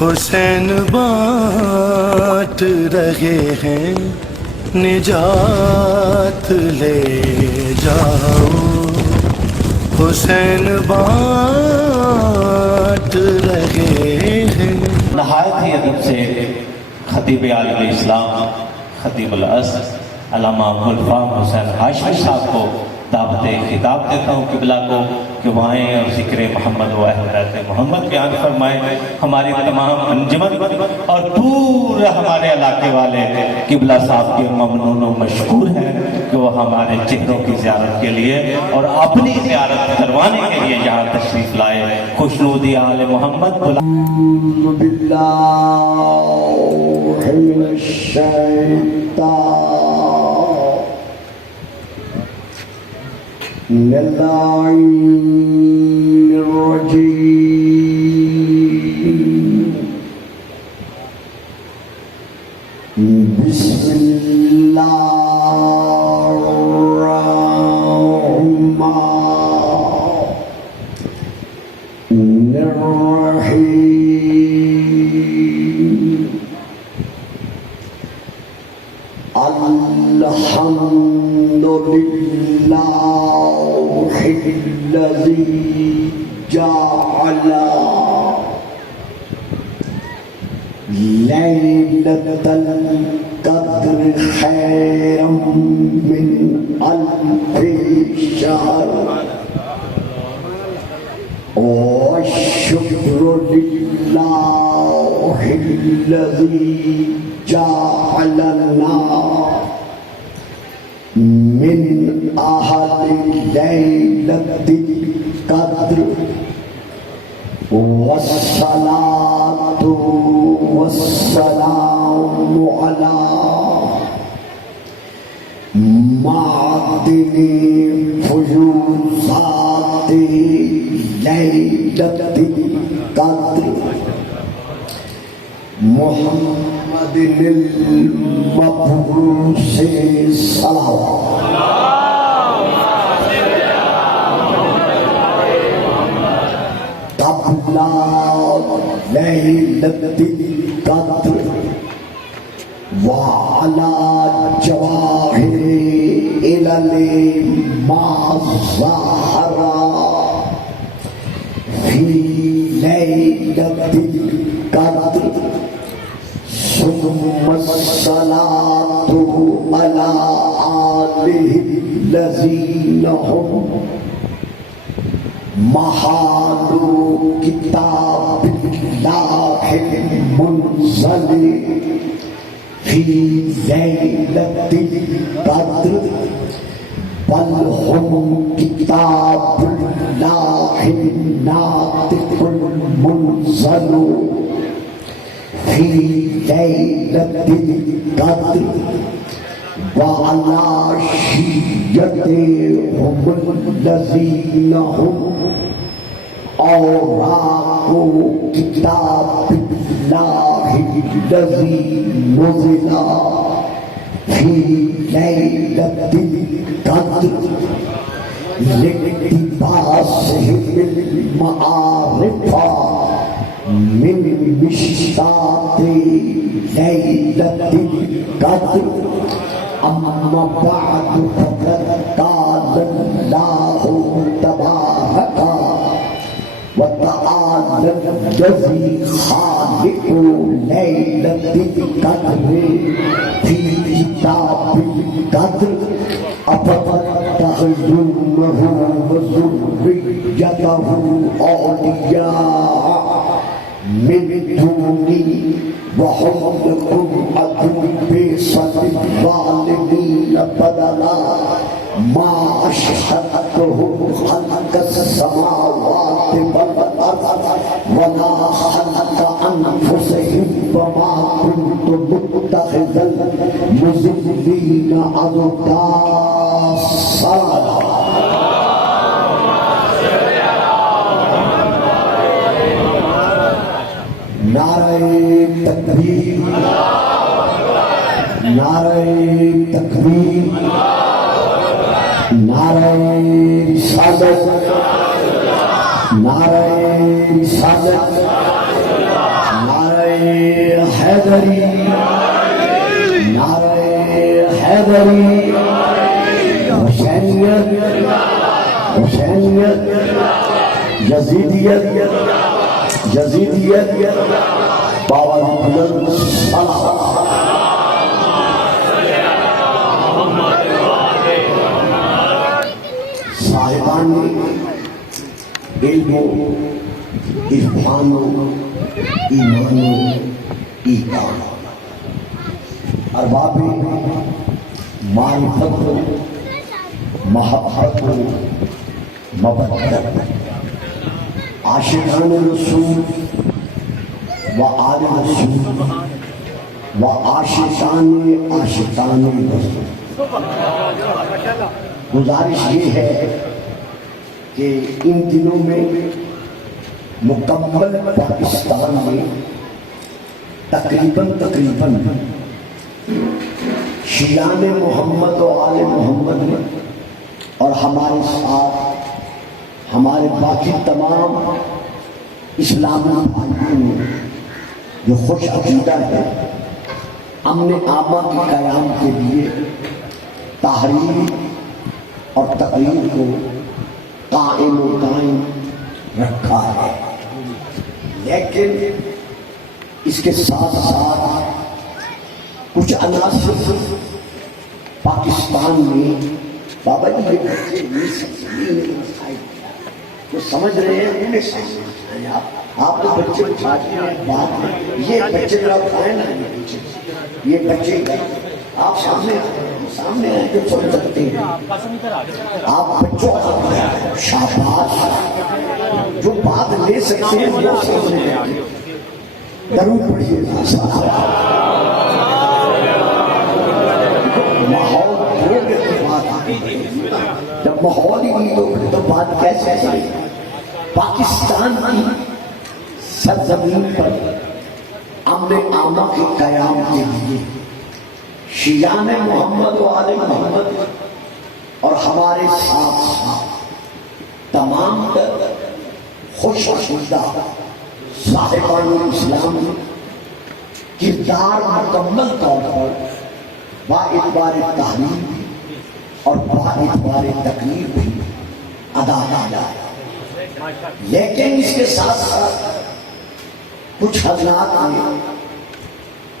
حسین بانٹ رہے ہیں نجات لے جاؤ، حسین بانٹ رہے ہیں۔ نہایت ہی ادب سے خطیب عالم اسلام خطیب الازہر علامہ ابوالفضل حسین ہاشمی صاحب کو دعوت خطاب دیتا ہوں قبلہ کو کہ وہ آئیں اور ذکر محمد و اہل بیت محمد بیان فرمائیں۔ ہماری تمام انجمن اور پورے ہمارے علاقے والے قبلہ صاحب کے ممنون و مشکور ہیں کہ وہ ہمارے چہروں کی زیارت کے لیے اور اپنی زیارت کروانے کے لیے یہاں تشریف لائے۔ خوشنودی آل محمد باللہ من الشیطان اللعین الرجیم، بسم اللہ الرحمن الرحیم، الحمدللہ الذی جعل لیلۃ القدر خیرا من الف شہر، والشکر للہ الذی جعلنا من اہل لیلۃ القدر، والصلاۃ والسلام علی معدن فیوضات لیلۃ القدر محمد المبعوث صلوات۔ قبل لیلۃ القدر وعلی جواہر علل ما ظہر فی لیلۃ القدر، ثم الصلاۃ علی آلہ الذین هم محال کتاب اللہ المنزل فی لیلۃ القدر، بل هم کتاب اللہ الناطق المنزل فی لیلۃ القدر، وعلی شیعتہم الذین هم اوراق کتاب اللہ الذی نزل فی لیلۃ القدر، لاقتباسہم المعارف من مشکات لیلۃ القدر، اما بعد فقد قال اللہ تبارک وتعالى الذي خالق لیلۃ القدر فی کتاب القدر، أفتتخذونه وذريته أولياء من دوني وهم لكم عدو، بئس للظالمين بدلا ما أشهدتهم خلق السماوات والأرض ولا خلق أنفسهم وما كنت متخذ المضلين عضدا۔ نعرہ تکبیر، نعرہ تکبیر، نعرہ رسالت، نعرہ رسالت، نعرہ حیدری نعرہ حیدری حسینیت حسینیت یزیدیت یزیدیت بابا بلند صاحبان علم و عرفان و ایمان و ایمان ارباب معرفت و محبت و مبدت عاشقان رسول و آل رسول و عاشقان رسول گزارش یہ ہے کہ ان دنوں میں مکمل پاکستان میں تقریباً شیعان محمد و آل محمد میں اور ہمارے ساتھ ہمارے باقی تمام اسلامی بھائیوں میں جو خوش عقیدہ ہے امن عامہ کے قیام کے لیے تحریر اور تقریر کو قائم و دائم رکھا ہے، لیکن اس کے ساتھ ساتھ کچھ عناصر پاکستان میں بابا جی یہ بچے جو سمجھ رہے ہیں انہیں سمجھ آپ تو بچے اٹھاتے ہیں بات یہ بچے ذرا اٹھائے نا یہ بچے آپ سامنے آئے جو سمجھ سکتے ہیں آپ بچوں شاباش جو بات لے سکتے ہیں وہ سامنے آئے درود پڑھیے ماحول بولنے کی بات آئی جب ماحول ہی نہیں ہوگا تو بات کیسے چلے؟ پاکستان کی سرزمین پر امن عامہ کے قیام کے لیے شیعان محمد و آل محمد اور ہمارے ساتھ تمام خوش عقیدہ صاحبان اسلام کردار مکمل طور پر با اعتبار تحریر اور با اعتبار تقریر بھی ادا کیا ہے، لیکن اس کے ساتھ ساتھ کچھ حضرات نے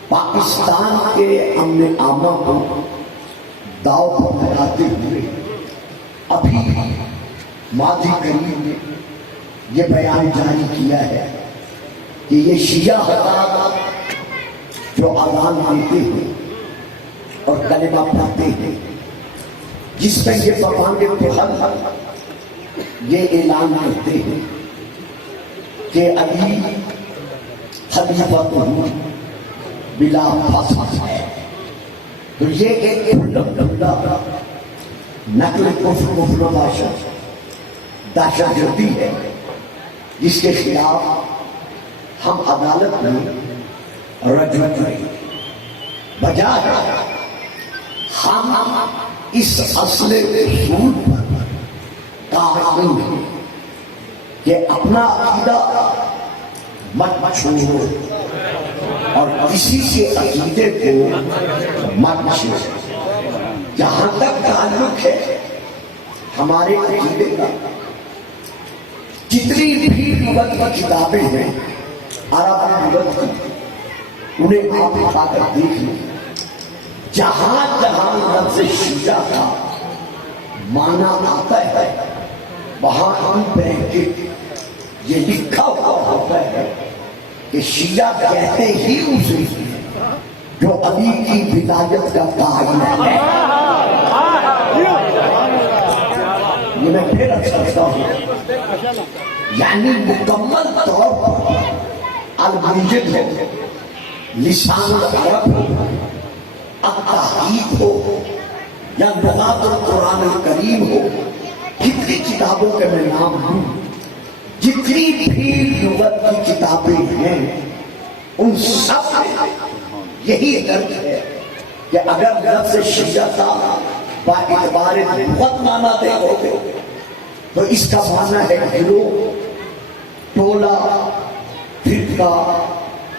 پاکستان کے امن عامہ کو داؤ پر لگاتے ہوئے ابھی ماضی قریب میں یہ بیان جاری کیا ہے کہ یہ شیعہ حضرات جو اذان مانتے ہیں اور کلمہ پڑھتے ہیں جس میں یہ فرمان فخر یہ اعلان کرتے ہیں کہ علی خلیفۃ بلا فصل ہے، تو یہ ایک نقل کفر دہشت گردی ہے جس کے خلاف ہم عدالت میں رجوع کریں، بجائے ہم اس اصل اصول پر قائم ہیں کہ اپنا عقیدہ مت چھوڑو اور کسی کے عقیدے کو مت چھوڑو۔ جہاں تک تعلق ہے ہمارے عقیدے کا، جتنی بھی لغت کی کتابیں ہیں عربی لغت کی، انہیں آپ اٹھا کر دیکھ لیں، جہاں جہاں لفظ شیعہ کا معنی آتا ہے وہاں ہم بریکٹ یہ لکھا ہوا ہوتا ہے کہ شیعہ کہتے ہی اسے جو علی کی ولایت کا قائل ہے۔ یہ میں پھر کرتا ہوں، یعنی مکمل طور پر المنجد ہو، لسان العرب ہو، التحقیق ہو یا لغات القرآن الکریم ہو، کتنی کتابوں کے میں نام ہوں، جتنی بھی لغت کی کتابیں ہیں ان سب میں یہی درج ہے کہ اگر لفظ شیعہ کا با اعتبار لغت معنی دے ہوگے تو اس کا معنی ہے گروہ، ٹولہ، فرقہ،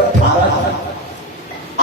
18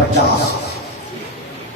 50,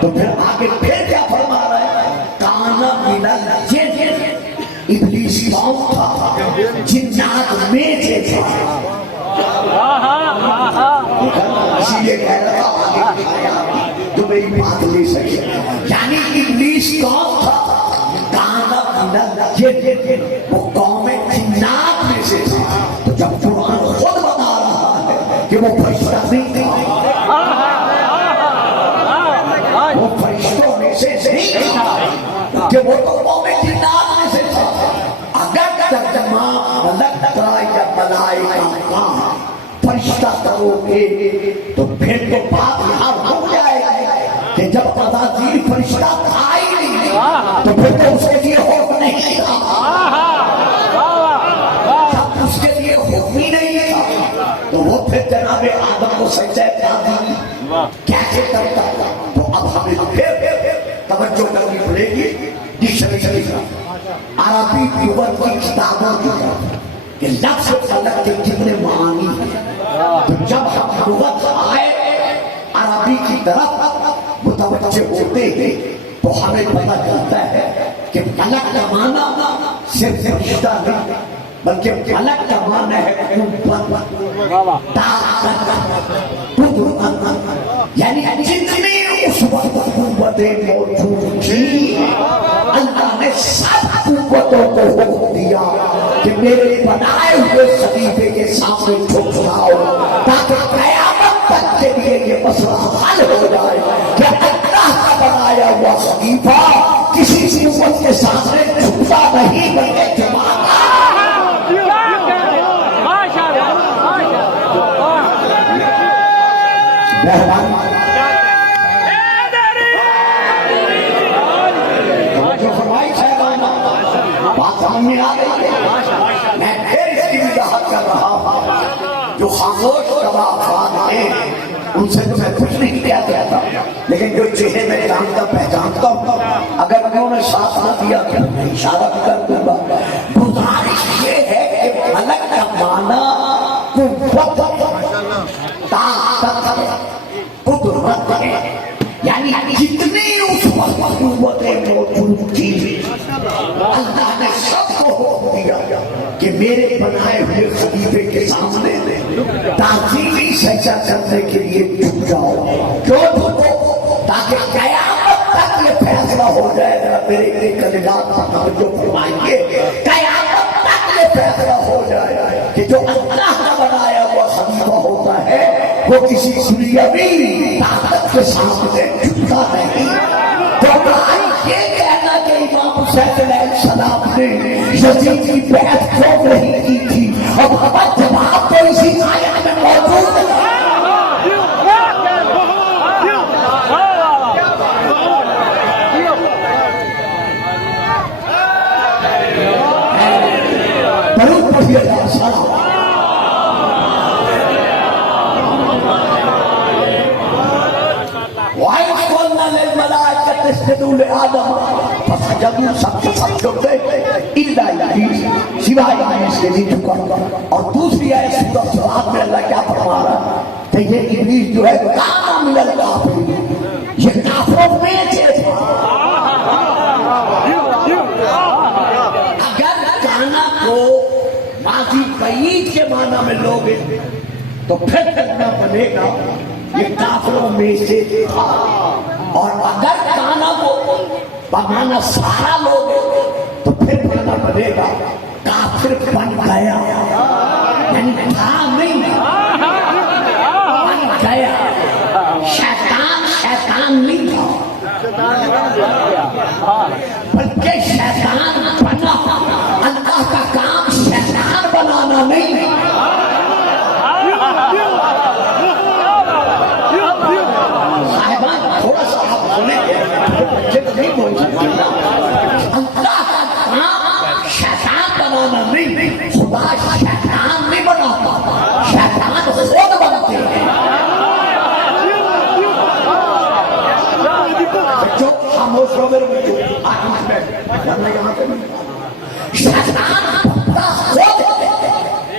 تو پھر آگے پھر کیا فرما رہا ہے؟ کانا منل جن، ابلیس کون تھا؟ جنات میں سے تھا. اسی لیے کہہ رہا آگے تو میری بات لے سکے. یعنی ابلیس کون تھا؟ کانا منل جن، وہ قوم جنات میں سے تھا. تو جب قرآن خود بتا رہا ہے کہ وہ فرشتہ نہیں تھا، وہ فرشتوں میں سے نہیں تھا، کہ وہ تو قوم جنات میں سے تھا. اگر ترجمہ ملائکہ یا ملائکہ فرشتہ کرو گے تو پھر تو بات یہاں ہو جائے گا کہ جب عزازیل فرشتہ تھا ہی نہیں تو پھر تو اس کے لیے حکم نہیں تھا. جب اس کے لیے حکم ہی نہیں تھا تو وہ پھر جناب آدم کو سجدہ قاضی کیسے کرتا؟ تو اب ہمیں پھر توجہ کرنی پڑے گی ڈکشنری شریف عربی کیوبر کی کتابوں کی کہ لفظ فلک کے کتنے معانی ہیں. تو جب ہم لغت آئے عربی کی طرف متوجہ ہوتے ہیں تو ہمیں پتہ چلتا ہے کہ فلک کا معنی صرف رشتہ نہیں بلکہ فلک کا معنی ہے قوت، طاقت، قدرت. یعنی جتنی اس وقت قوتیں موجود تھی اللہ نے سب قوتوں کو حکم دیا کہ میرے بنائے ہوئے خلیفے کے سامنے جھک جاؤ تاکہ قیامت تک کے لیے یہ مسئلہ حل ہو جائے کہ اللہ کا بنایا ہوا خلیفہ کسی قوت کے سامنے جھکتا نہیں بلکہ جماعت میں پھر اس کی وضاحت کر رہا ہوں. جو خاموش گواہ ہیں ان سے تو میں کچھ نہیں کیا کہتا، لیکن جو چہرے میں جانتا پہچانتا ہوں اگر انہوں نے ساتھ نہ دیا کہ میں اشارہ بھی کر دوں گا. گزارش یہ ہے کہ فلک کا معنی قوت، طاقت، قدرت ہے. یعنی جتنی اس وقت قوتیں موجود تھی اللہ نے سب کو حکم دیا کہ میرے بنائے ہوئے خلیفے کے سامنے تعظیمی سجدہ کرنے کے لیے جھک جاؤ. کیوں جھکو؟ تاکہ قیامت تک یہ فیصلہ ہو جائے گا. میرے کلمات پر توجہ فرمائیے. قیامت تک یہ فیصلہ ہو جائے گا کہ جو اللہ کا بنایا ہوا خلیفہ ہوتا ہے وہ کسی دنیاوی طاقت کے سامنے جھکتا نہیں. تو یہ کہنا کہ امام حسین علیہ السلام نے یزید کی بیعت کیوں نہیں کی تھی اب ہمارا جواب تو اسی آیت میں موجود ہے. درود پڑھیے یا سلام. اسجدوا لآدم فسجدوا سب جھک گئے الا ابلیس سوائے ابلیس کے نہیں جھکا. اور دوسری آیت سورۃ صاد میں اللہ کیا فرما رہا ہے کہ یہ ابلیس جو ہے کان من الکافرین، یہ کافروں میں سے تھا. اگر کانا کو ماضی بعید کے معنی میں لوگے تو پھر کہنا بنے گا یہ کافروں میں سے تھا. اور اگر کانا کو بمانا سارا لوگ تو پھر مانا بنے گا کافر بن گیا. یعنی تھا نہیں بن گیا. شیطان نہیں تھا بلکہ شیطان بنا. اللہ کا کام شیطان بنانا نہیں. تھوڑا سا آپ بچے تو نہیں بول سکتے. اللہ کا کام شیطان بنانا نہیں. خدا شیطان نہیں بناتا، شیطان خود بناتے ہیں. بچوں خاموش رہو میرے بچوں. یہاں پہ شیطان بنتا خود،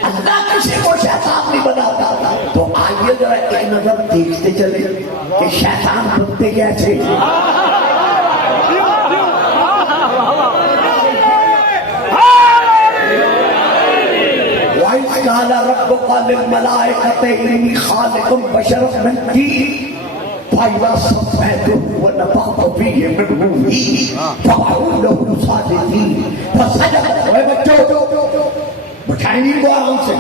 اللہ کسی کو شیطان نہیں بناتا. تو آئیے ذرا ایک نظر دیکھتے چلے کہ شیطان بنتے کیسے وَإِذْ قَالَ رَبُّكَ لِلْمَلَائِكَةِ إِنِّي خَالِقٌ بَشَرًا مِنْ طِينٍ فَإِذَا صَوَّرْتُهُ وَنَفَخْتُ فِيهِ مِنْ رُوحِي فَقَعُوا لَهُ سَاجِدِينَ فَسَجَدُوا اے بچوں بٹھائیں گے کو آرام سے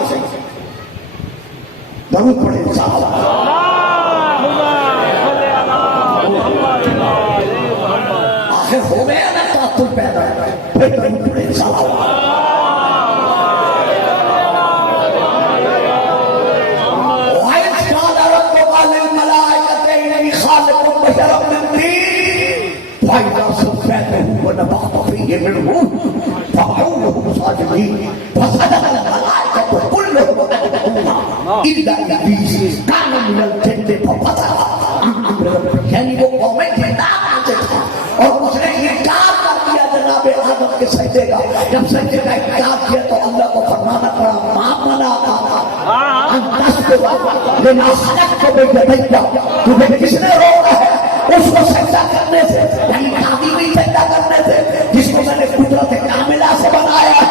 درود پڑھیں صاحب آخر ہو گیا نا تعطل پیدا پھر درود پڑھیں صاحب فَإِذَا صَوَّرْتُهُ وَنَفَخْتُ فِيهِ مِنْ رُوحِي فَقَعُوا لَهُ سَاجِدِينَ فَسَجَدَ الْمَلَائِكَةُ كُلُّهُمْ أَجْمَعُونَ إِلَّا إِبْلِيسَ كَانَ مِنَ الْجِنِّ فَفَسَقَ عَنْ أَمْرِ رَبِّهِ یعنی وہ قوم جنات تھا اور اس نے انکار کر دیا جناب آدم کے سجدے کا جب سجدے کا انکار کیا تو اللہ کو فرمانا پڑا ما منعک ان تسجد لما خلقت بيديك تمہیں کس نے روکا ہے اس کو سجدہ کرنے سے یعنی تعظیمی سجدہ کرنے سے جس کو میں نے قدرت کاملہ سے بنایا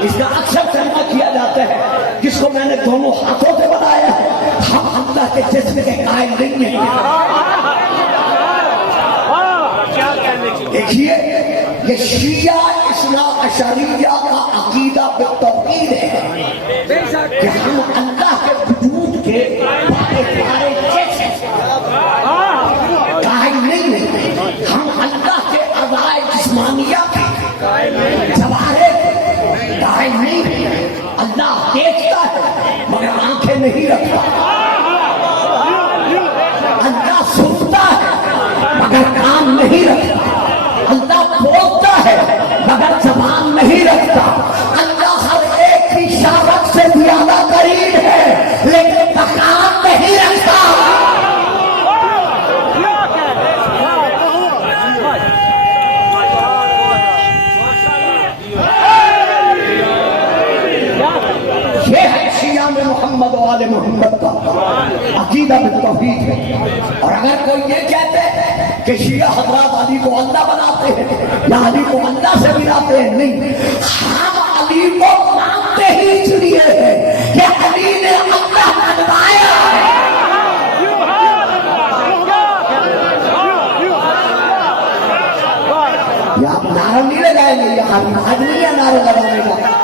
اس کا اکثر ترجمہ کیا جاتا ہے جس کو میں نے دونوں ہاتھوں سے بنایا ہے ہم اللہ کے جسم کے قائل نہیں ہیں دیکھیے یہ شیعہ اثنا عشریہ کا عقیدہ بالتوحید ہے کہ ہم اللہ کے وجود کے بارے جیسے قائل نہیں ہیں ہم اللہ کے اعضاء جسمانیہ کے جوارح قائل نہیں ہیں اللہ دیکھتا ہے مگر آنکھیں نہیں رکھتا اللہ سنتا ہے مگر کان نہیں رکھتا اللہ بولتا ہے مگر زبان نہیں رکھتا اللہ ہر ایک کی شارت سے زیادہ قریب ہے لیکن مکان نہیں رکھتا یہ ہے شیعہ میں محمد و آل محمد کا عقیدہ بالتوحید ہے اور اگر کوئی یہ کہتے ہیں کہ شیعہ حضرات علی کو اللہ بناتے ہیں یا علی کو اللہ سے ملاتے ہیں نہیں ہم علی کو مانتے ہی اس لیے ہے کہ علی نے اللہ بنوایا یہ آپ نعرہ نہیں لگائیں گے یہ آدمی ہے نعرہ لگانے کا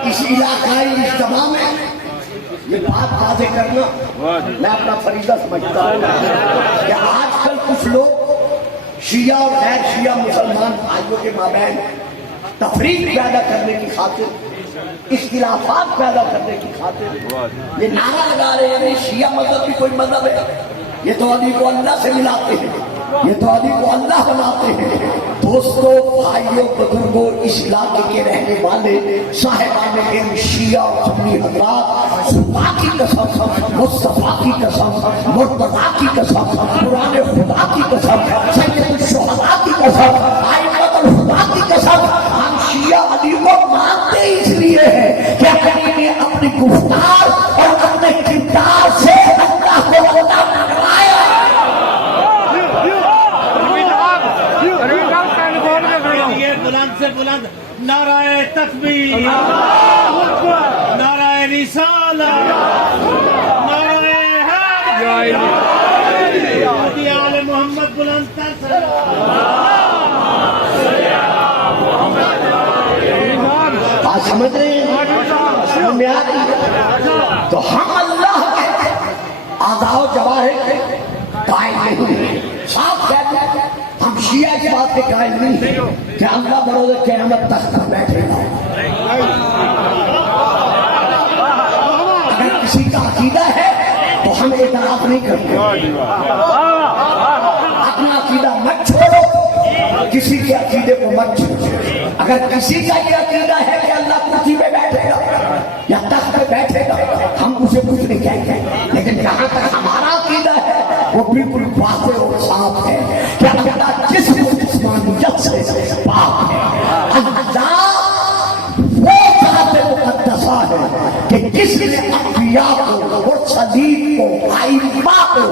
اس علاقائی اجتماع میں یہ بات واضح کرنا میں اپنا فریضہ سمجھتا ہوں کہ آج کل کچھ لوگ شیعہ اور غیر شیعہ مسلمان بھائیوں کے مابین تفریق پیدا کرنے کی خاطر اختلافات پیدا کرنے کی خاطر یہ نعرہ لگا رہے ہیں شیعہ مذہب بھی کوئی مذہب ہے یہ تو علی کو اللہ سے ملاتے ہیں یہ تو علی کو اللہ بناتے ہیں دوستوں بھائیوں بزرگوں اس علاقے کے رہنے والے صاحبان علم شیعہ اور سنی حضرات خدا کی قسم مصطفیٰ کی قسم مرتضیٰ کی قسم قرآن خدا کی قسم سید الشہداء کی قسم ائمۃ الہدیٰ کی قسم ہم شیعہ علی کو مانتے اس لیے ہیں کہ علی نے اپنی گفتار اور اپنے کردار سے اللہ کو اللہ بنوایا بلند سے بلند نعرہ تکبیر نعرہ رسالت نعرہ حیدر آل محمد بلند تر بات سمجھ رہے ہیں سمجھ میں آ رہی ہے تو ہم اللہ کے اعضاء و جواہر کے قائل نہیں صاف کہتے ہیں ہم شیعہ کی بات کے قائل نہیں کہ اللہ بروز قیامت تخت پر بیٹھے گا کسی کا عقیدہ ہے تو ہم اعتراف نہیں کرتے. اپنا عقیدہ مت چھوڑو, کسی کے عقیدے کو مت چھوڑو. اگر کسی کا یہ عقیدہ ہے کہ اللہ کرسی پہ بیٹھے گا یا تخت پہ بیٹھے گا, ہم اسے کچھ نہیں کہیں گے. لیکن جہاں تک ہمارا عقیدہ ہے وہ بالکل واضح اور صاف ہے کہ اللہ جسم و جسمانیت سے پاک ہے. اللہ وہ ذات مقدسہ ہے کہ جس نے انبیاء کو, مرسلین کو, ائمہ کو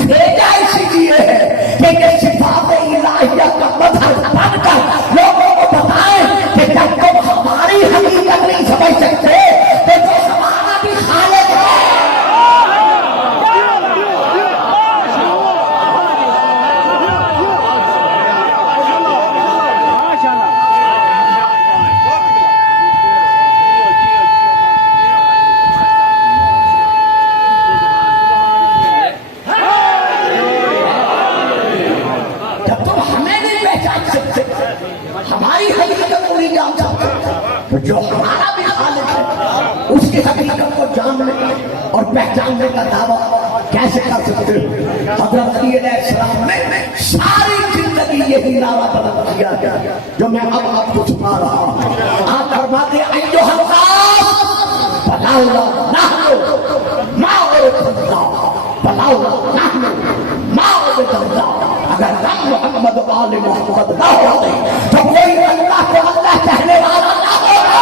بھیجا اس لیے ہے کہ یہ صفات الہیہ کا مظہر بن کر لوگوں کو بتائیں کہ جب تم ہماری حقیقت نہیں سمجھ سکتے تو جو ہمارا بھی خالق ہے. جو ہمارا بھی خالق ہے اس کی حقیقت کو جاننے اور پہچاننے کا دعویٰ کیسے کر سکتے ہو؟ حضرت علی علیہ السلام نے ساری زندگی یہی نعرہ بلند کیا جو میں اب آپ کو سنا رہا ہوں. آپ فرماتے ہیں ایھا الناس فلولا نحن ما عبد اللہ, فلولا نحن ما عبد اللہ. اگر ہم محمد و آل محمد نہ ہوتے تو کوئی اللہ کو اللہ کہنے والا نہ ہوتا.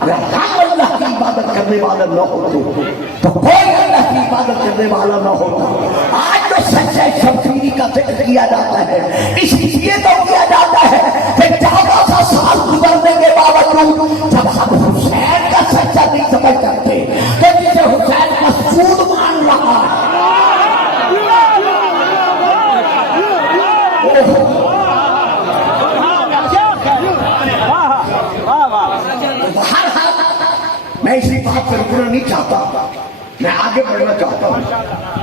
اگر ہم اللہ کی عبادت کرنے والا نہ ہوتے تو کوئی اللہ کی عبادت کرنے والا نہ ہوتا. آج جو سچے شمشیری کا ذکر کیا جاتا ہے اس لیے تو کیا جاتا ہے کہ 1400 سال گزرنے کے باوجود جب ہم حسین کا سچا نہیں سمجھ سکتے تو جسے حسین مسعود مان رہا ہے. میں اسی بات پر رکنا نہیں چاہتا, میں آگے بڑھنا چاہتا ہوں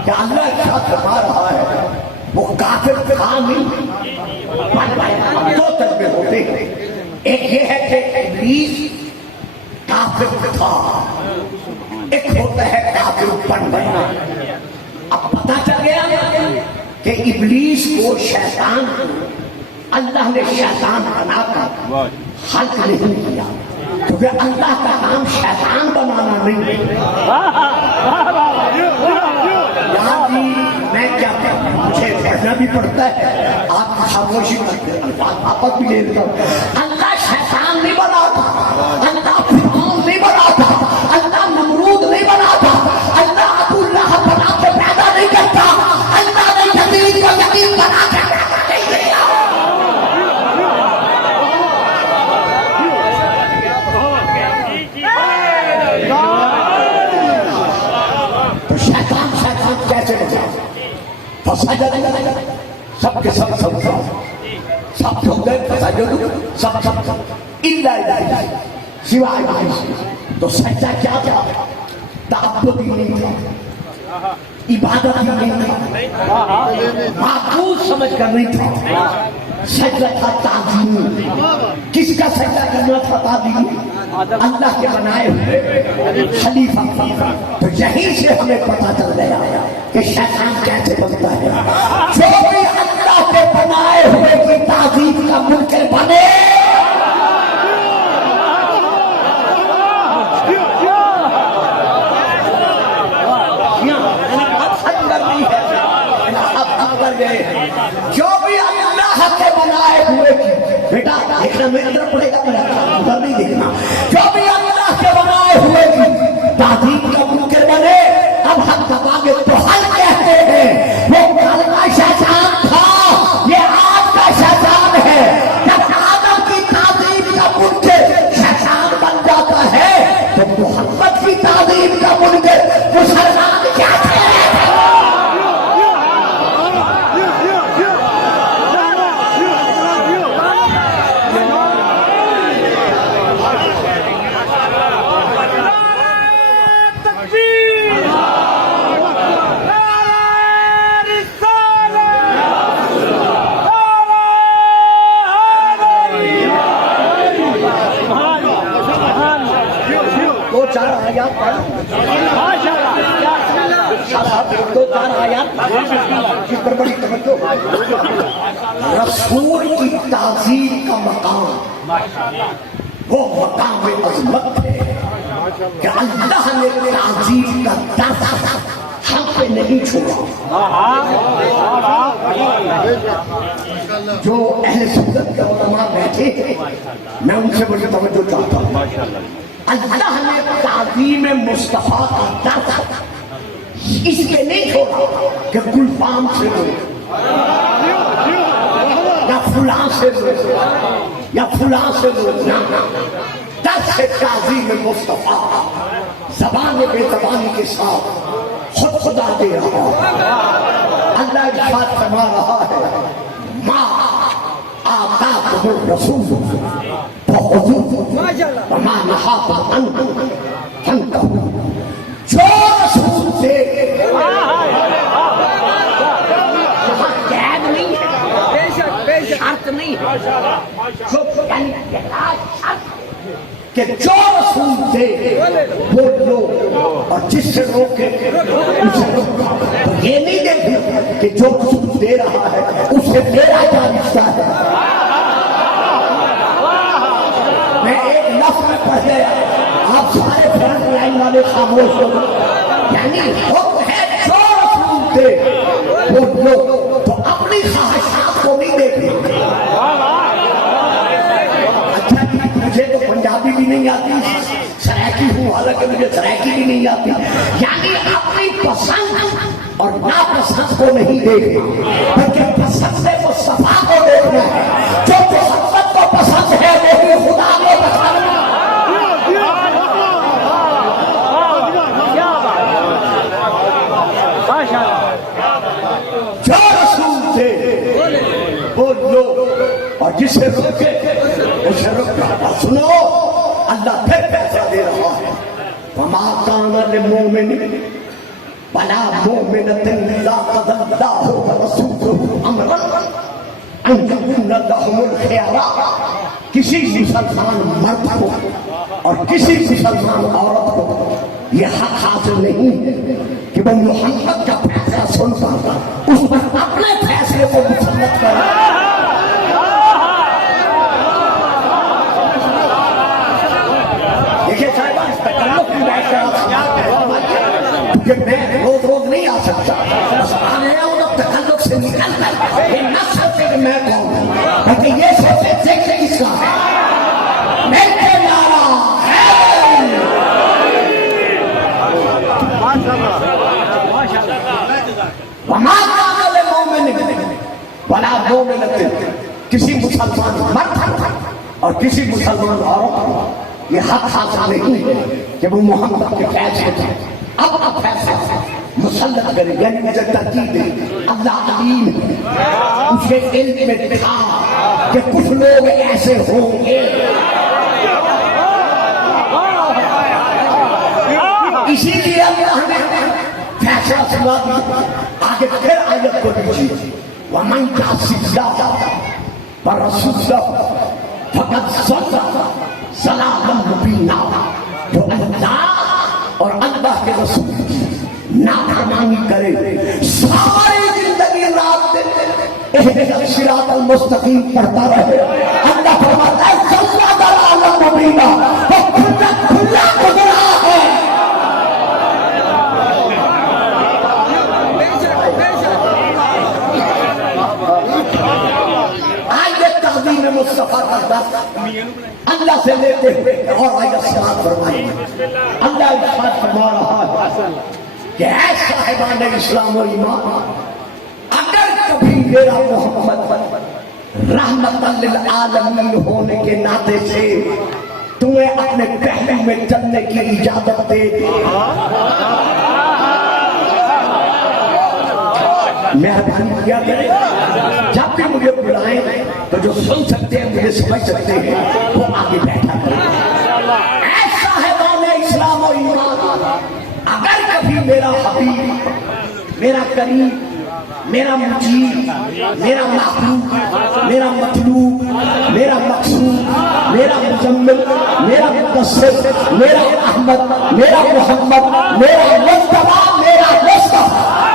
کہ اللہ کیا فرما رہا ہے. وہ کافر تھا نہیں, دو طرفے ہوتے ہیں. ایک یہ ہے کہ ابلیس کافر تھا, ایک ہوتا ہے کافر بن بننا. اب پتہ چل گیا کہ ابلیس کو شیطان اللہ نے شیطان بنا کر حل نہیں کیا, کیونکہ اللہ کا کام شیطان بنانا نہیں. یہاں بھی میں کیا کہتا ہوں, مجھے پڑھنا بھی پڑتا ہے, آپ خاموشی کرتے ہیں, الفاظ واپس بھی لے لیتا ہوں. اللہ شیطان نہیں بنا تھا, اللہ فرعون نہیں بنا تھا, اللہ نمرود نہیں بنا تھا, اللہ ابو لہب بنا کے پیدا نہیں کرتا, اللہ نے یزید کو یتیم بنا کے پیدا نہیں کیا. سب کے سب ہو گئے سب سوائے تو سچا کیا تھا؟ تعبد ہی نہیں تھا, عبادت ہی نہیں تھا, معبود سمجھ کر نہیں تھا. سجدہ تھا تعظیم. کس کا سجدہ کرنا تھا؟ تعظیم. اللہ کے بنائے ہوئے خلیفہ. تو یہیں سے ہمیں پتہ چل گیا کہ شیطان کیسے بنتا ہے. جو بھی اللہ کے بنائے ہوئے کی تعظیم کا منکر بنے جو بھی اللہ کے بنائے ہوئے کی, بیٹا دیکھنا میری طرف پڑے گا, ادھر نہیں دیکھنا. جو بھی اللہ کے بنائے ہوئے کی تعظیم کا منکر بنے, اب ہم دبا گے تو حل کہتے ہیں. وہ کل کا شیطان تھا, یہ آج کا شیطان ہے. جب آدم کی تعظیم کا منکر شیطان بن جاتا ہے تو محمد کی تعظیم کا منکر مسلمان کیا کہتے ہیں؟ دو چار آیات اس پر بڑی توجہ. رسول کی تعظیم کا مقام وہ مقام عظمت ہے کہ اللہ نے تعظیم کا درس ہم پہ نہیں چھوڑا. جو اہل سنت کے علماء بیٹھے میں ان سے بڑی توجہ چاہتا ہوں. اللہ نے تعظیم مصطفیٰ کا درس اس کے نہیں چھوڑا کہ گلفام سے لو یا فلاں سے لو یا فلاں سے لو. درس تعظیم مصطفیٰ زبان بے زبانی کے ساتھ خود خدا دے رہا. اللہ ارشاد فرما رہا ہے ما آتاکم الرسول فخذوہ وما نہاکم عنہ فانتہوا. جو رسول دے یہاں قید نہیں ہے, شرط نہیں ہے, کہ جو رسول دے وہ لو اور جس سے روکے اسے روکا. یہ نہیں دیکھیں کہ جو رسول دے رہا ہے اس سے میرا کیا رشتہ ہے. میں ایک لفظ میں پڑھ گیا, آپ سارے فرنٹ لائن والے خاموش ہو. یعنی حکم ہے جو رسول دے وہ لو, تو اپنی خواہشات کو نہیں دیکھیں. مجھے تو پنجابی بھی نہیں آتی, سرائکی ہوں حالانکہ مجھے سرائکی بھی نہیں آتی. یعنی اپنی پسند اور ناپسند کو نہیں دیکھیں بلکہ پسند مصطفیٰ کو دیکھنا ہے. جو محمد کو پسند ہے وہی خدا کو پسند ہے. جو رسول تھے وہ لو اور جسے روکے اسے روکا. سنو اللہ پھر پیسہ دے رہا ہے. وما كان للمؤمن ولا مؤمنة إذا قضى الله ورسوله أمرا أن يكون لهم الخيار. کسی مسلمان مرد کو اور کسی مسلمان عورت کو یہ حق حاصل نہیں کہ وہ محمد کا فیصلہ سن پاتا اس پر اپنے فیصلے کو مسلط کرے. دیکھیے صاحبان اس تکلف کی بات کہ میں روز روز نہیں آ سکتا, بس آنے ہوں تو تکلف سے نکل کر یہ نہ سوچے کہ میں کون ہوں بلکہ یہ سوچے دیکھتے کس کا ہے. میں کے نعرہ ہے وما كان للمؤمن ولا مؤمنة. کسی مسلمان مرد اور کسی مسلمان عورت یہ حق حاصل نہیں ہے کہ وہ محمد کے فیصلے تھے اپنا فیصلہ مسلط کرے. یعنی مجھے ترتیب دے اللہ علیم ہے, اس کے علم میں تھا کہ کچھ لوگ ایسے ہوں گے. اسی لیے اللہ نے فیصلہ سنا دیا. آگے پھر آیت کو دیجیے وَمَنْ يَعْصِ اللَّهَ وَرَسُولَهُ فَقَدْ ضَلَّ مُبِينًا. جو اللہ اور اللہ کے رسول کی نافرمانی کرے ساری زندگی رات اہدنا الصراط المستقیم پڑھتا رہے. اللہ فرماتا ہے ضَلَّ ضَلَالًا مُبِينًا, وہ کھلا کھلا گزرا ہے. مصطفیٰ کا درس اللہ سے لیتے ہوئے اور آیت سماعت فرمائی. اللہ ارشاد فرما رہا ہے کہ اے صاحبان اسلام و ایمان, اگر کبھی میرا محمد رحمت للعالمین ہونے کے ناطے سے تمہیں اپنے پہلو میں چلنے کی اجازت دے دی, مہربانی کیا کرے جب بھی مجھے بلائیں تو جو سن سکتے ہیں مجھے سمجھ سکتے ہیں وہ آگے بیٹھا کریں. ایسا ہے بانے اسلام و ایمان, اگر کبھی میرا حبیب, میرا کریم, میرا مجید, میرا محبوب, میرا مطلوب, میرا مقصود, میرا مزمل, میرا مقصد, میرا احمد, میرا محمد, میرا مصطفیٰ, میرا مصطفیٰ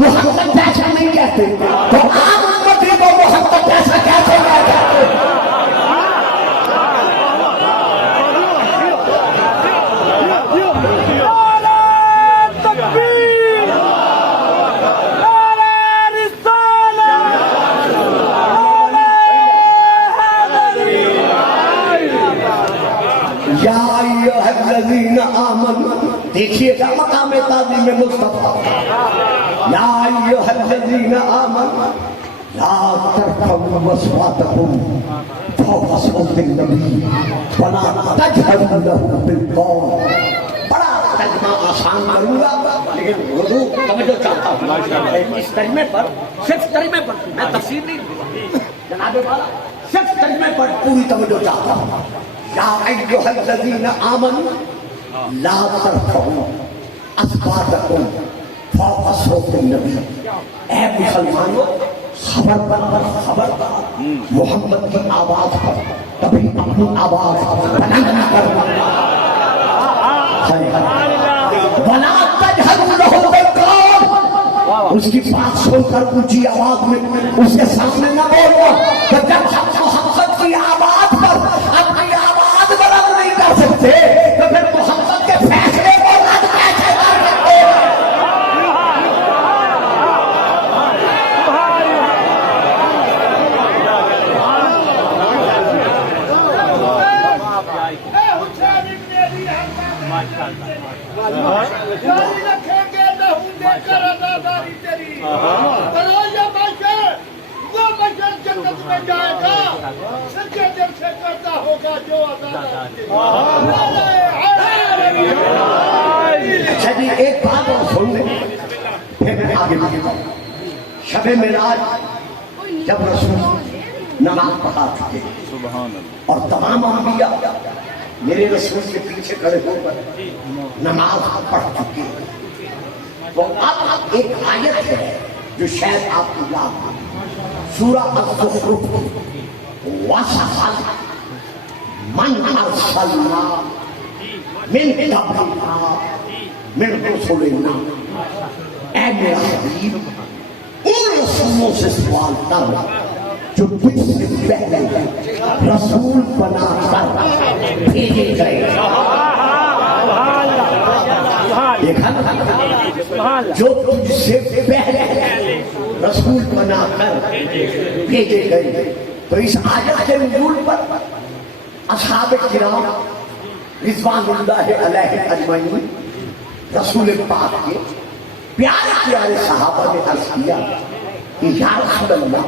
محمد پیسہ نہیں کہتے تو عام امتی کو محمد پیسہ کیسے کہتے؟ یا ایھا الذین آمنوا، دیکھیے گا مقام تعظیم مصطفیٰ، یا ایھا الذین آمنوا لا ترفعوا اصواتکم فوق صوت النبی ولا تجهروا له بالقول۔ بڑا ترجمہ آسان کروں گا لیکن اردو توجہ چاہتا ہوں اس ترجمے پر، صرف ترجمے پر، میں تفسیر نہیں جناب والا، صرف ترجمے پر پوری توجہ چاہتا ہوں۔ یا ایھا الذین آمنوا لا ترفعوا اصواتکم فوق صوت النبی، اے مسلمانوں خبردار محمد کی آواز پر کبھی اپنی آواز بلند نہ کرنا، ولا تجهروا له بالقول، اس کی بات سن کر اونچی آواز میں اس کے سامنے نہ بولو، جب ہم محمد کی آواز پر اپنی آواز بلند نہیں کر سکتے تو پھر محمد کے فیصلے کو رد کیسے کر سکتے ہیں؟ جاری رکھیں گے نہ ہوں دے کر عزاداری تیری، کرو یہ بشر، وہ بشر جنت میں جائے گا سچے دل سے کرتا ہوگا جو عزاداری تیری۔ اچھا جی ایک بات اور سن لیں پھر میں آگے بڑھتا ہوں۔ شب معراج جب رسول نماز پڑھا چکے اور تمام انبیاء میرے رسول کے پیچھے کھڑے ہو کر نماز پڑھ چکے، تو اب ایک آیت ہے جو شاید آپ کو یاد ہے، سورہ الزخرف، وَاسْأَلْ مَنْ أَرْسَلْنَا مِنْ قَبْلِكَ مِنْ رُسُلِنَا، اے میرا حبیب ان رسولوں سے سوال کر جو تجھ سے پہلے رسول بنا کر بھیجے گئے۔ دیکھا نا، جو تجھ سے پہلے رسول بنا کر بھیجے گئے۔ تو اس آیت کے نزول پر اصحاب کرام رضوان اللہ علیہ اجمعین رسول پاک کے پیارے پیارے صحابہ نے عرض کیا کہ یا رسول اللہ،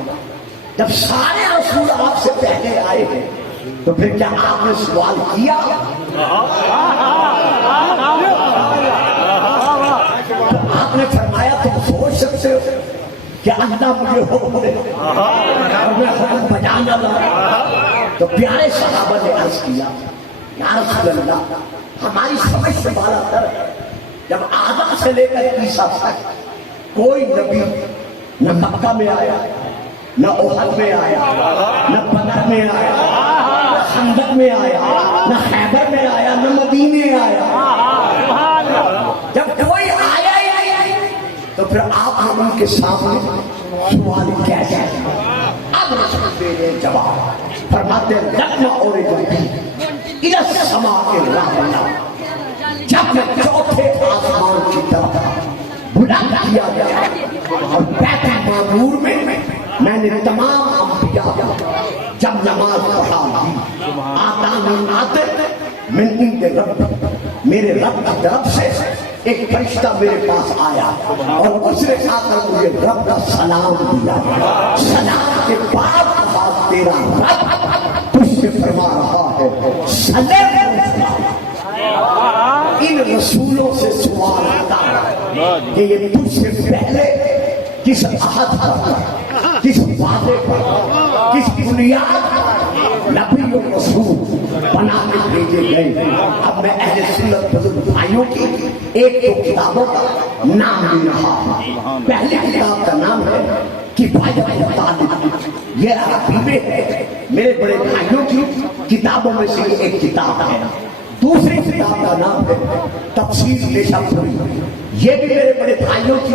جب سارے رسول آپ سے پہلے آئے ہیں تو پھر کیا آپ نے سوال کیا؟ آپ نے فرمایا تم سوچ سکتے ہو کہ اللہ مجھے حکم دے اور میں حکم بجا نہ لاؤں؟ تو پیارے صحابہ نے عرض کیا یا رسول اللہ، ہماری سمجھ سے بالا تر جب آدم سے لے کر عیسیٰ تک کوئی نبی نہ مکہ میں آیا، نہ احد میں آیا، نہ بدر میں آیا، نہ خندق میں آیا، نہ خیبر میں آیا، نہ مدینے آیا۔ جب کوئی آیا ہی نہیں تو پھر آپ ان کے سامنے سوال کیسے ہیں؟ اب رسول دے رہے جواب، فرماتے ہیں لَمَّا أُعْرِضَ بِهِ إِلَى السَّمَاءِ الرَّابِعَةِ، جب میں چوتھے آسمان کی طرف بلند کیا گیا اور بیت المعمور میں میں نے تمام انبیاء جب نماز پڑھا دی، آتانی آتے من عند رب، میرے رب کی طرف سے ایک فرشتہ میرے پاس آیا اور اس نے آ کر مجھے رب کا سلام دیا۔ سلام کے بعد تیرا رب تجھ سے فرما رہا ہے سلام۔ ان رسولوں سے سوال کر کہ یہ تجھ سے پہلے کس عہد پر، کس وعدے پر، کس بنیاد پر نبی و رسول بنا کے بھیجے گئے۔ اب میں اہل سنت بزرگ بھائیوں کی ایک دو کتابوں کا نام لے رہا ہوں۔ پہلی کتاب کا نام ہے کفایت الطالب، یہ عربی ہے، میرے بڑے بھائیوں کی کتابوں میں سے ایک کتاب ہے۔ دوسری کتاب کا نام ہے تفسیر نیشاپوری، یہ بھی میرے بڑے بھائیوں کی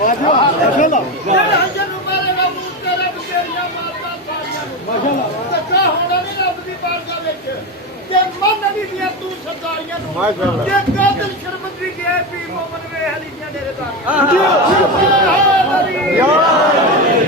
ਜਿਹੜਾ ਜਨੂੰ ਮਾਰੇ ਰੱਬ ਤੇਰਾ ਬੇਰੀਆਂ ਮਾਰਦਾ ਸਾਰਿਆਂ ਨੂੰ ਧੱਕਾ ਹੋਣਾ ਨਹੀਂ ਰੱਬ ਦੀ ਬਾਰਗਾਹ ਵਿੱਚ ਜੇ ਮੰਨ ਨਹੀਂ ਦਿਆ ਤੂੰ ਸਰਦਾਰੀਆਂ ਨੂੰ ਜੇ ਕਾਦਲ ਸ਼ਰਮੰਦਰੀ ਗਿਆ ਪੀ ਮੋਮਨ ਵੇ ਹਲੀਆਂ ਡੇਰੇ ਦਾ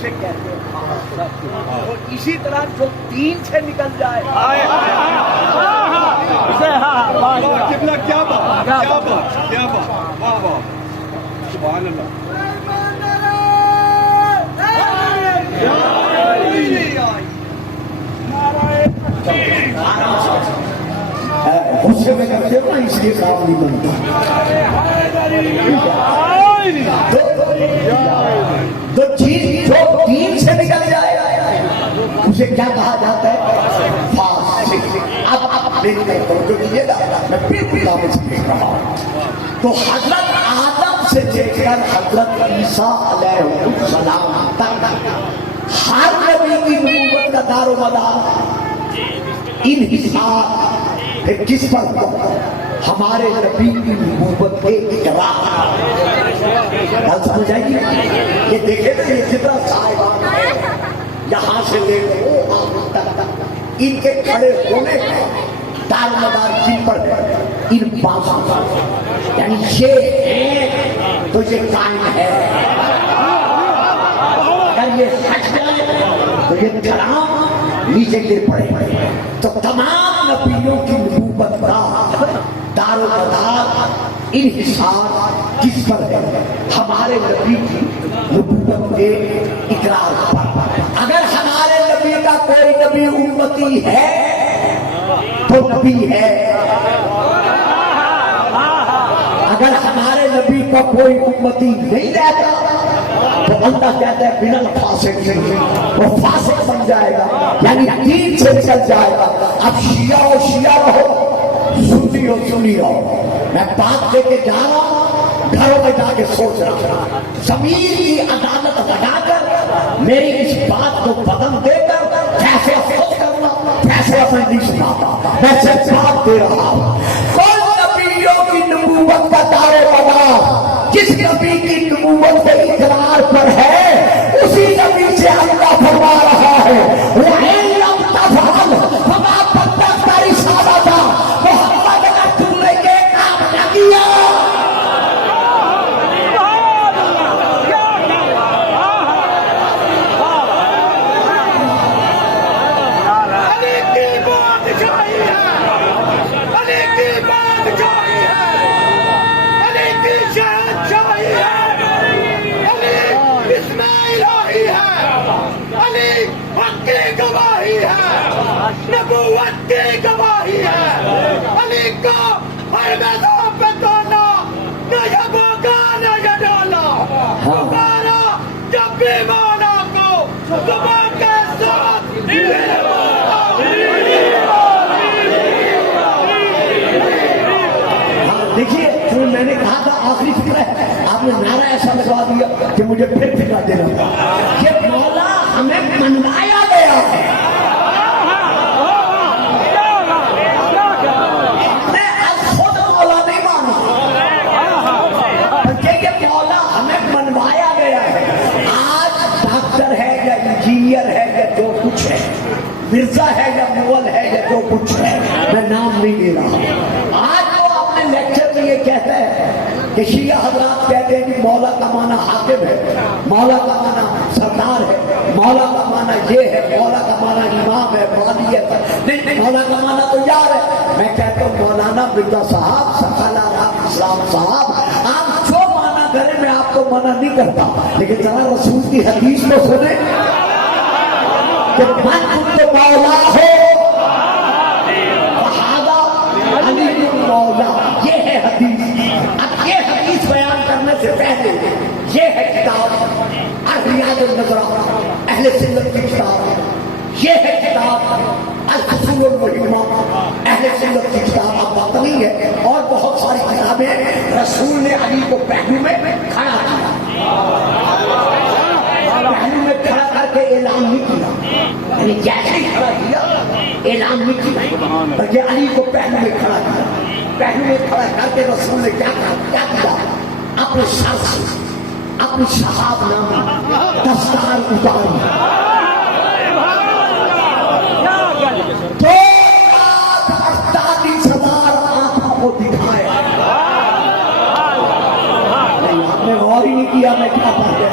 اسے کہتے ہیں اور اسی طرح جو دین سے نکل جائے قبلہ کیا بات کیا بات کیا بات واہ واہ سبحان اللہ غصے میں کرتے ہو نا اس لیے کام نہیں بنتا تو چیز جو دین سے نکل جائے اسے کیا کہا جاتا ہے فاسق اب میری توجہ کیجیے گا میں بالکل دعوت سے دیکھ رہا ہوں تو حضرت آدم سے لے کر حضرت عیسیٰ علیہ السلام تک ہر نبی کی نبوت کا دار و مدار انحصار پھر کس پر ہوا ہمارے نبی کی نبوت کے اقرار بات سمجھ آئے گی یہ دیکھیں نا یہ جتنا صاحبان ہے یہاں سے لے کر وہ آمد تک ان کے کھڑے ہونے کا دار مدار کن پر ہے ان باتوں پر یعنی یہ ہے تو یہ قائم ہے اگر یہ ہٹ جائے تو یہ کرام نیچے گر پڑے تو تمام نبیوں کی نبوت کا دار و مدار انحصار کس پر ہے ہمارے نبی کی نبوت کے اقرار پر اگر ہمارے نبی کا کوئی نبی امتی ہے تو نبی ہے اگر ہمارے نبی کا کوئی امتی نہیں رہتا تو اللہ کہتا ہے بنا فاسق سے وہ فاسق بن جائے گا یعنی دین سے نکل جائے گا اب شیعہ و شیعہ رہو سنی ہو سنی رہو میں بات لے کے جا رہا ہوں گھروں میں جا کے سوچ رہا ہوں ضمیر کی عدالت لگا کر میری اس بات کو بدل دے کر کیسے خود کرنا کیسے اپنے نہیں سناتا میں سچ بات دے رہا ہوں کون نبیوں کی نبوت کا دار و مدار جس نبی کی نبوت کے اقرار پر ہے اسی نبی سے اللہ فرما رہا ہے وَإِن لَمْ تَفْعَلْ فَمَا بَلَّغْتَ رِسَالَتَهُ محمد اگر تم نے یہ کام نہ کیا علی کی بادشاہی ہے علی کی بادشاہی ہے علی کی شہنشاہی ہے علی اسم الہی ہے علی حق کی گواہی ہے نبوت کی گواہی ہے علی کا ہر میدان پہ توڑنا نہ یہ بوگا نہ یہ ڈالا ہمارا جب بھی مولا کو زبان کے ساتھ دیکھیے جو میں نے کہا تھا آخری فکر ہے آپ نے نعرہ ایسا لگا دیا کہ مجھے پھر فکر دینا پڑا کہ مولا ہمیں منوایا گیا ہے نے خود مولا نہیں مانا بلکہ یہ مولا ہمیں منوایا گیا ہے آج ڈاکٹر ہے یا انجینئر ہے یا جو کچھ ہے مرزا ہے یا مغل ہے یا جو کچھ ہے میں نام نہیں لے رہا آج لیکچر میں یہ کہتا ہے کہ شیعہ حضرات کہتے ہیں کہ مولا کا معنی حاکم ہے مولا کا معنی سردار ہے مولا کا معنی یہ ہے مولا کا معنی امام ہے والی ہے نہیں مولا کا معنی تو یار ہے میں کہتا ہوں مولانا مرزا صاحب سکالہ رام اسلام صاحب آپ جو معنی کریں میں آپ کو منع نہیں کرتا لیکن ذرا رسول کی حدیث کو سنیں کہ من کنت مولا ہو علی مولا یہ ہے حدیث اب یہ حدیث بیان کرنے سے پہلے یہ ہے کتاب ریاض النظرہ اہل سنت کی کتاب یہ ہے کتاب الحصول المہمہ اہل سنت کی کتاب آپ بات نہیں ہے اور بہت ساری کتابیں رسول نے علی کو پہلو میں کھڑا کیا پہلو میں کھڑا کر کے اعلان نہیں کیا یعنی جیسے ہی کھڑا کیا اعلان نہیں کیا بلکہ علی کو پہلو میں کھڑا کیا پہلو میں کھڑا کر کے رسول نے کیا کیا اپنے سر سے اپنی شہاب نامی دستار اتاری دو لاکھ 48,000 آنکھوں کو دکھائے نہیں آپ نے غور ہی نہیں کیا میں کیا پڑھ گیا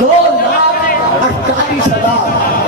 2,48,000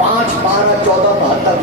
5, 12, 14, 72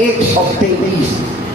123,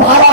12,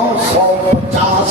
1950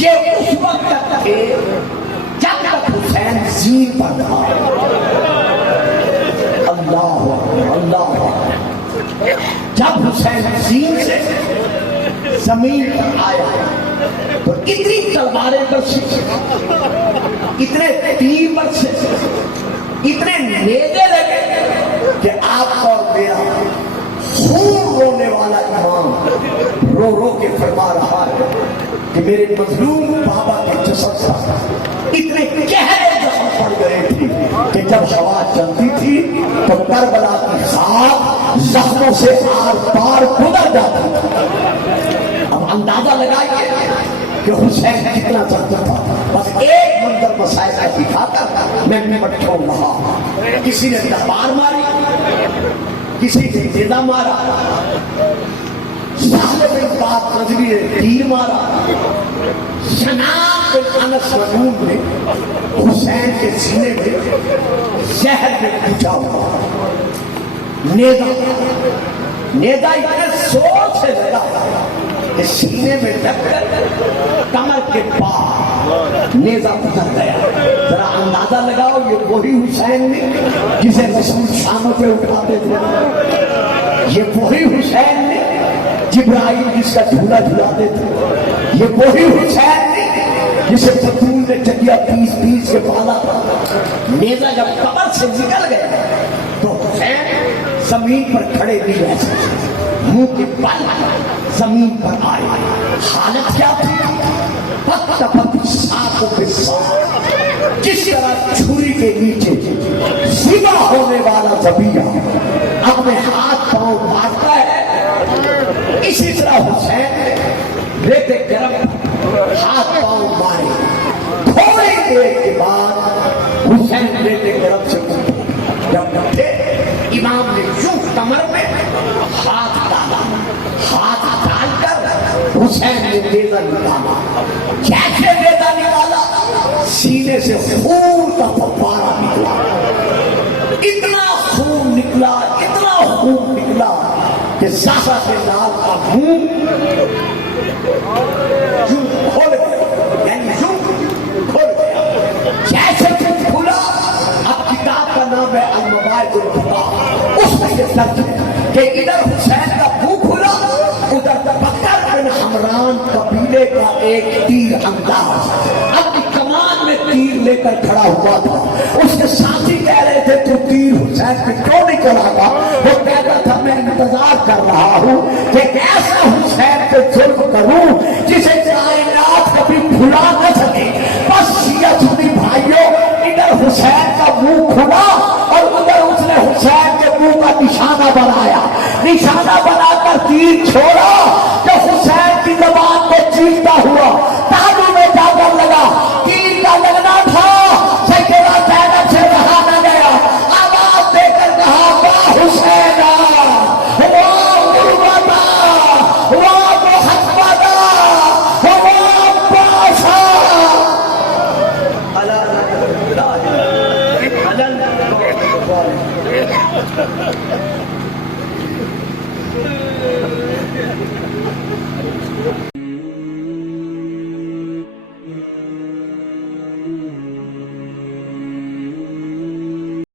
یہ اس وقت تک تھے جب تک حسین زین پر تھا. اللہ اللہ. جب حسین زین سے زمین پر آیا تو اتنی تلواریں برسے, اتنے تیر برسے, اتنے نیزے لگے کہ آپ اور میرا خون رونے والا امام رو رو کے فرما رہا ہے کہ میرے مظلوم بابا کے جسد پر اتنے گہرے زخم پڑ گئے تھے کہ جب ہوا چلتی تھی تو کربلا کی خاک زخموں سے آر پار گزر جاتی تھی. اب اندازہ لگائیے کہ حسین کتنا چلتا تھا. بس ایک منظر مسائل دکھا کر میں نمٹ چھوڑ رہا. کسی نے تلوار ماری, کسی نے نیزہ مارا, سہل بن پاک رضوی نے تیر مارا, شناب بن انس مظلوم نے حسین کے سینے میں زہر میں پوچھا ہوا. نیزہ اتنے زور سے لگا کہ سینے میں لگ کر کمر کے پاس نیزہ گزر گیا. ذرا اندازہ لگاؤ یہ وہی حسین نے جسے رسول شاموں پہ اٹھاتے تھے, یہ وہی حسین نے جبرائیل جس کا جھولا جھلاتے تھے, یہ وہی حسین نے جسے فتون نے چکیا پیس پیس کے پالا تھا. نیزہ جب کمر سے نکل گیا تو حسین زمین پر کھڑے بھی رہ سکتے, منہ کے بل زمین پر آئے. حالت کیا تھی؟ پک پک ساتھ پہ ساتھ, جس طرح چھری کے نیچے ذبح ہونے والا ذبیحہ اپنے ہاتھ پاؤں مارتا ہے, اسی طرح حسین ریتے گرم ہاتھ پاؤں مارے. تھوڑی دیر کے بعد حسین ریتے گرم سے جب اٹھے, امام نے یوں کمر میں ہاتھ ڈالا, ہاتھ ڈال کر حسین نے نیزہ نکالا. جیسے نیزہ نکالا سینے سے خون کا فوارہ نکلا. اتنا خون نکلا, اتنا خون نکلا کہ زہرا کے لال کا منہ یوں کھل گیا, یعنی یوں کھل گیا. جیسے کہ کھلا, اب کتاب کا نام ہے المباعث الفتح, اس میں یہ درج ہے کہ ادھر حسین کا منہ کھلا, ادھر بکر بن حمران قبیلے کا ایک تیر انداز اپنی کمان میں تیر لے کر کھڑا ہوا تھا. اس کے ساتھی کہہ رہے تھے تو تیر حسین پہ کیوں نہیں چلاتا؟ وہ کہتا تھا میں انتظار کر رہا ہوں کہ ایسا حسین پہ ظلم کروں جسے کائنات کبھی بھلا نہ سکے. بس شیعہ سنی بھائیوں, ادھر حسین کا منہ کھلا اور ادھر اس نے حسین کے منہ کا نشانہ بنایا. نشانہ بنا کر تیر چھوڑا کہ حسین کی زبان کو چیرتا ہوا تانو میں جا کر لگا. تیر کا لگنا تھا, سیدنا زینب سے رہا نہ گیا, آواز دے کر کہا واہ حسین, واہ غربتا, واہ محمدا, واہ باشا. اللہ